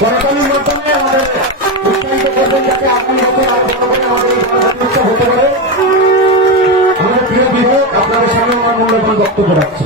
করতালির মাধ্যমে আমাদের উৎসাহিত করবেন যাতে আগামী বছর আর আমাদের এই হতে পারে। আমাদের প্রিয় বিধায়ক আপনাদের সামনে আমার মূল্যবান বক্তব্য রাখছে।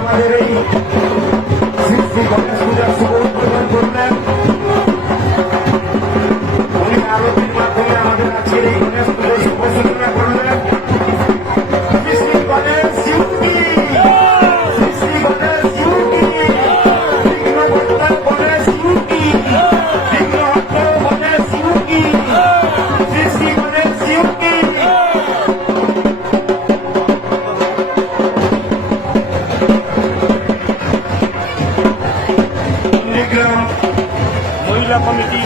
আমাদের এই শ্রী গণেশ পূজার শুভ উদ্বোধন করলেন উনি আরতির মাধ্যমে আমাদের আজকের এই গণেশ পুজোর শুভ সূচনা করলেন। শ্রী গণেশ শিবকি, শ্রী গণেশ শিবকি, বিঘ্নহর্তা গণেশ শিবকি, বিঘ্নহর্তা গণেশ শিবকি, শ্রী গণেশ শিবকি। মহিলা কমিটি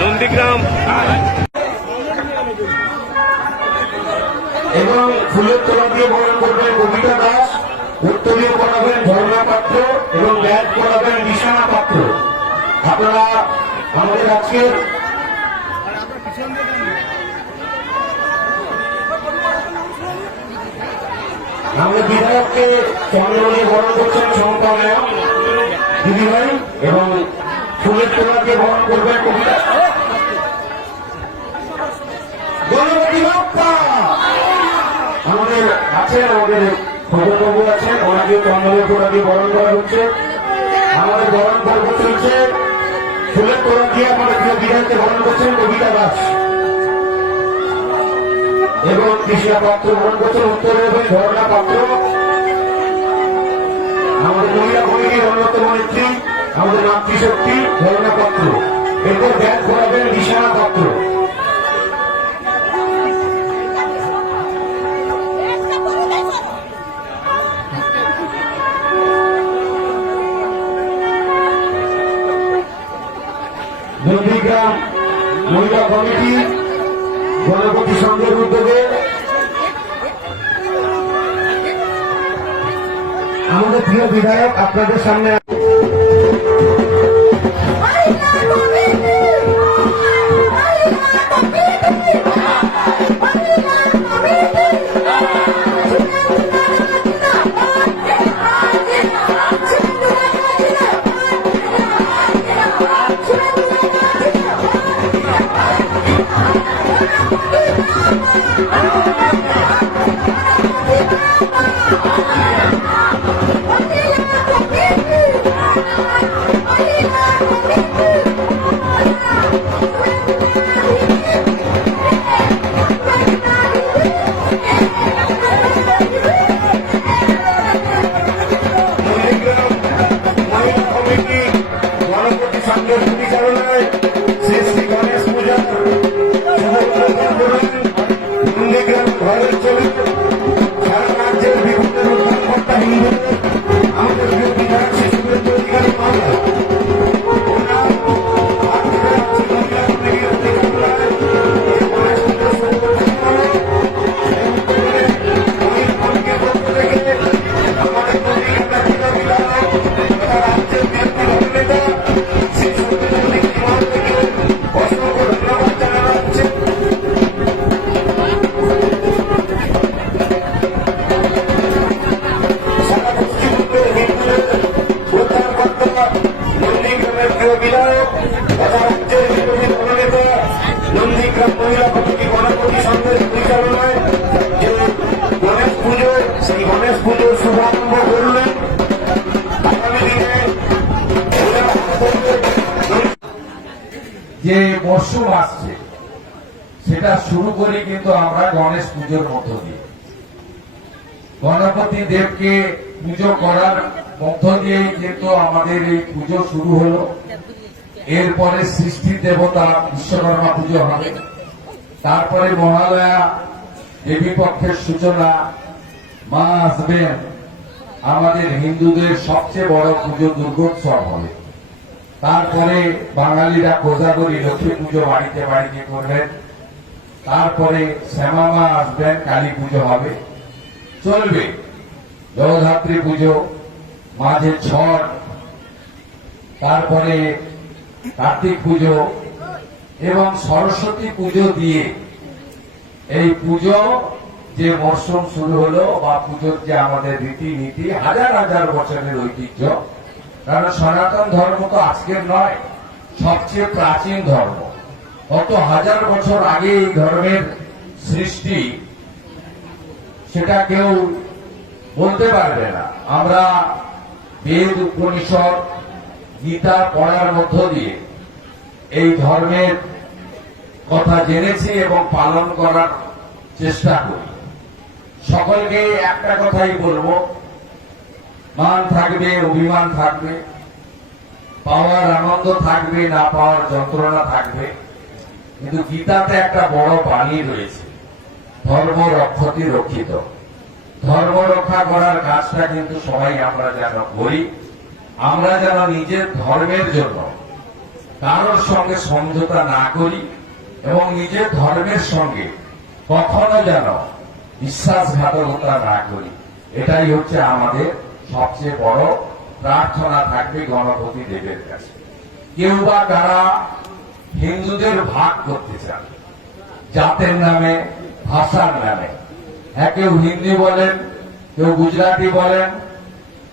নন্দীগ্রাম এবং ফুলের তোলা দিয়ে বরণ করবেন কবিতা দাস, উত্তরীয় করাবেন ঝর্ণা পাত্র এবং ব্যাগ করাবেন নিশানা পাত্র। আপনারা আমাদের আজকের আমাদের বিধায়ককে চন্দ্রমণি বরণ করছেন সম্পাদক দিদিভাই এবং ফুলের তোলাকে বরণ করবেন কবিতা গণপতি বাপ্পা। আমাদের আছেন আমাদের খবরবাবু আছেন, ওনাকে চন্দ্রের তোলা দিয়ে বরণ করা হচ্ছে। আমাদের বরণ পর্ব চলছে, ফুলের তোলা দিয়ে আমাদের প্রিয় বিধায়ককে বরণ করছেন কবিতা দাস এবং কৃষ্ণা পাত্র বরণ করছেন উত্তরে হবে ঝর্ণা পাত্র। আমাদের মহিলা কমিটির অন্যতম নেত্রী আমাদের মাতৃশক্তি ঝর্ণা পাত্র। এরপর ব্যাগ করাবেন নিশানা পাত্র। নন্দীগ্রাম মহিলা কমিটি গণপতি সংঘের উদ্যোগে আমাদের প্রিয় বিধায়ক আপনাদের সামনে নন্দীগ্রাম মহিলা কমিটি গণপতি সংঘের পরিচালনায় যে গণেশ পুজো, সেই গণেশ পুজোর শুভারম্ভ করলেন। আগামী দিনে যে মরশুম আসছে সেটা শুরু করি কিন্তু আমরা গণেশ পুজোর মধ্য দিয়ে। গণপতি দেবকে পুজো করার মধ্য দিয়েই কিন্তু আমাদের এই পুজো শুরু হলো। এরপরে সৃষ্টি দেবতা বিশ্বকর্মা পুজো হবে, তারপরে মহালয়া দেবী পক্ষের সূচনা, মা আসবেন। আমাদের হিন্দুদের সবচেয়ে বড় পুজো দুর্গোৎসব হবে। তারপরে বাঙালিরা কোজাগরী লক্ষ্মী পুজো বাড়িতে বাড়িতে করবেন। তারপরে শ্যামা মা আসবেন, কালী পুজো হবে, চলবে জগদ্ধাত্রী পুজো, মাঝে ছট, তারপরে কার্তিক পুজো এবং সরস্বতী পুজো দিয়ে এই পুজো যে মরশুম শুরু হলো বা পুজোর যে আমাদের রীতিনীতি হাজার হাজার বছরের ঐতিহ্য। কারণ সনাতন ধর্ম তো আজকের নয়, সবচেয়ে প্রাচীন ধর্ম। কত হাজার বছর আগে এই ধর্মের সৃষ্টি সেটা কেউ বলতে পারবে না। আমরা বেদ, উপনিষদ, গীতা পড়ার মধ্য দিয়ে এই ধর্মের কথা জেনেছি এবং পালন করার চেষ্টা করি। সকলকে একটা কথাই বলবো, মান থাকবে, অভিমান থাকবে, পাওয়ার আনন্দ থাকবে, না পাওয়ার যন্ত্রণা থাকবে, কিন্তু গীতাতে একটা বড় বাণী রয়েছে, ধর্ম রক্ষতি রক্ষিত। ধর্ম রক্ষা করার কাজটা কিন্তু সবাই আমরা যেন করি। আমরা যেন নিজের ধর্মের জন্য কারোর সঙ্গে সমঝোতা না করি এবং নিজের ধর্মের সঙ্গে কখনো যেন বিশ্বাসঘাতকতা না করি। এটাই হচ্ছে আমাদের সবচেয়ে বড় প্রার্থনা থাকবে গণপতি দেবের কাছে। কেউ বা কারা হিন্দুদের ভাগ করতে চান জাতের নামে, ভাষার নামে। কেউ হিন্দি বলেন, কেউ গুজরাটি বলেন,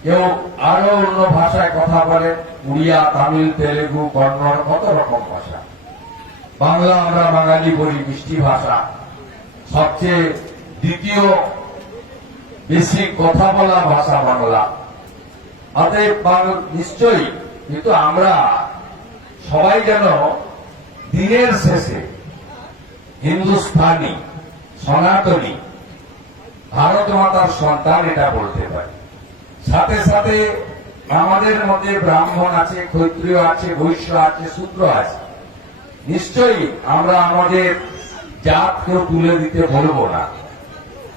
কেউ আরো অন্য ভাষায় কথা বলেন, উড়িয়া, তামিল, তেলেগু, কন্নড়, কত রকম ভাষা। বাংলা আমরা বাঙালি বলি, মিষ্টি ভাষা, সবচেয়ে দ্বিতীয় বেশি কথা বলা ভাষা বাংলা। অতএব নিশ্চয়ই, কিন্তু আমরা সবাই যেন দিনের শেষে হিন্দুস্থানী, সনাতনী, ভারত মাতার সন্তান এটা বলতে পারি। সাথে সাথে আমাদের মধ্যে ব্রাহ্মণ আছে, ক্ষত্রিয় আছে, বৈশ্য আছে, শূদ্র আছে। নিশ্চয়ই আমরা আমাদের জাত কেউ তুলে দিতে বলবো না,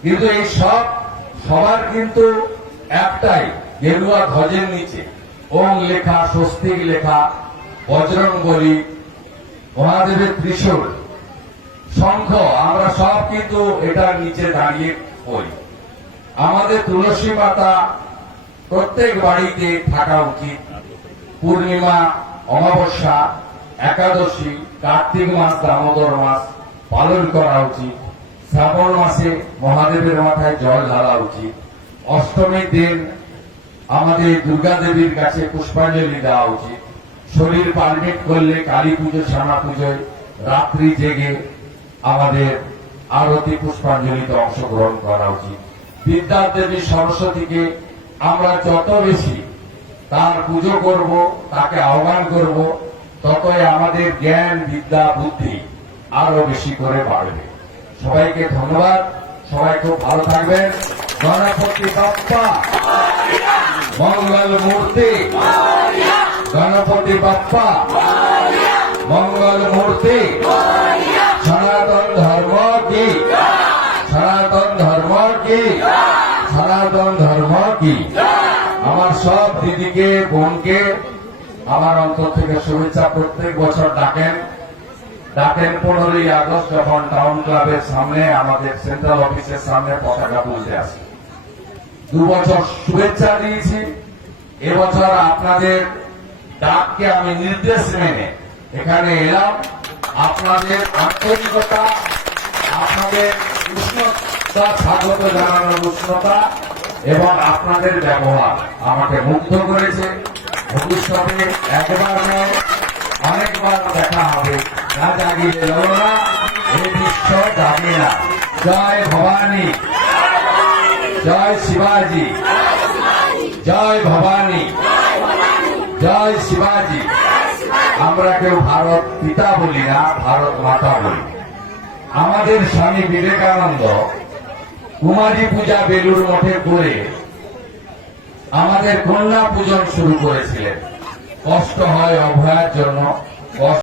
কিন্তু এই সবার কিন্তু একটাই গেরুয়া ধ্বজের নিচে ওম লেখা, স্বস্তিক লেখা, বজরং বলি, মহাদেবের ত্রিশূল, শঙ্খ, আমরা সব কিন্তু এটার নিচে দাঁড়িয়ে পড়ি। আমাদের তুলসী পাতা প্রত্যেক বাড়িতে থাকা উচিত। পূর্ণিমা, অমাবস্যা, একাদশী, কার্তিক মাস, দামোদর মাস পালন করা উচিত। শ্রাবণ মাসে মহাদেবের মাথায় জল ঢালা উচিত। অষ্টমীর দিন আমাদের দুর্গা দেবীর কাছে পুষ্পাঞ্জলি দেওয়া উচিত। শরীর পারমিট করলে কালী পুজো, শ্যামা পুজোয় রাত্রি জেগে আমাদের আরতি, পুষ্পাঞ্জলিতে অংশগ্রহণ করা উচিত। বিদ্যা দেবী সরস্বতীকে আমরা যত বেশি তার পুজো করব, তাকে আহ্বান করব, ততই আমাদের জ্ঞান, বিদ্যা, বুদ্ধি আরো বেশি করে বাড়বে। সবাইকে ধন্যবাদ, সবাই খুব ভালো থাকবেন। গণপতি বাপ্পা মঙ্গল মূর্তি, গণপতি বাপ্পা মঙ্গল মূর্তি। সনাতন ধর্ম কি, সনাতন ধর্ম কি, সনাতন ধর্ম কি। আমার সব দিদিকে, বোনকে আমার অন্তর থেকে শুভেচ্ছা। প্রত্যেক বছর ডাকেন 15ই আগস্ট যখন টাউন ক্লাবের সামনে, আমাদের সেন্ট্রাল অফিসের সামনে পতাকা তুলতে আসে। 2 বছর শুভেচ্ছা দিয়েছি। এবছর আপনাদের ডাককে আমি নির্দেশ মেনে এখানে এলাম। আপনাদের আন্তরিকতা, আপনাদের উষ্ণতা, স্বাগত জানানোর উষ্ণতা এবং আপনাদের ব্যবহার আমাকে মুগ্ধ করেছে। ভবিষ্যতে একবার নয়, অনেকবার দেখা হবে। না জাগিলে লড়না, এই বিশ্ব জাগে না। জয় ভবানী, জয় শিবাজি, জয় ভবানী, জয় শিবাজি। আমরা কেউ ভারত পিতা বলি না, ভারত মাতা বলি। আমাদের স্বামী বিবেকানন্দ কুমারী পূজা বেলুড় মঠে করে আমাদের কন্যা পূজন শুরু করেছিলেন। কষ্ট হয় অভয়ার জন্য, কষ্ট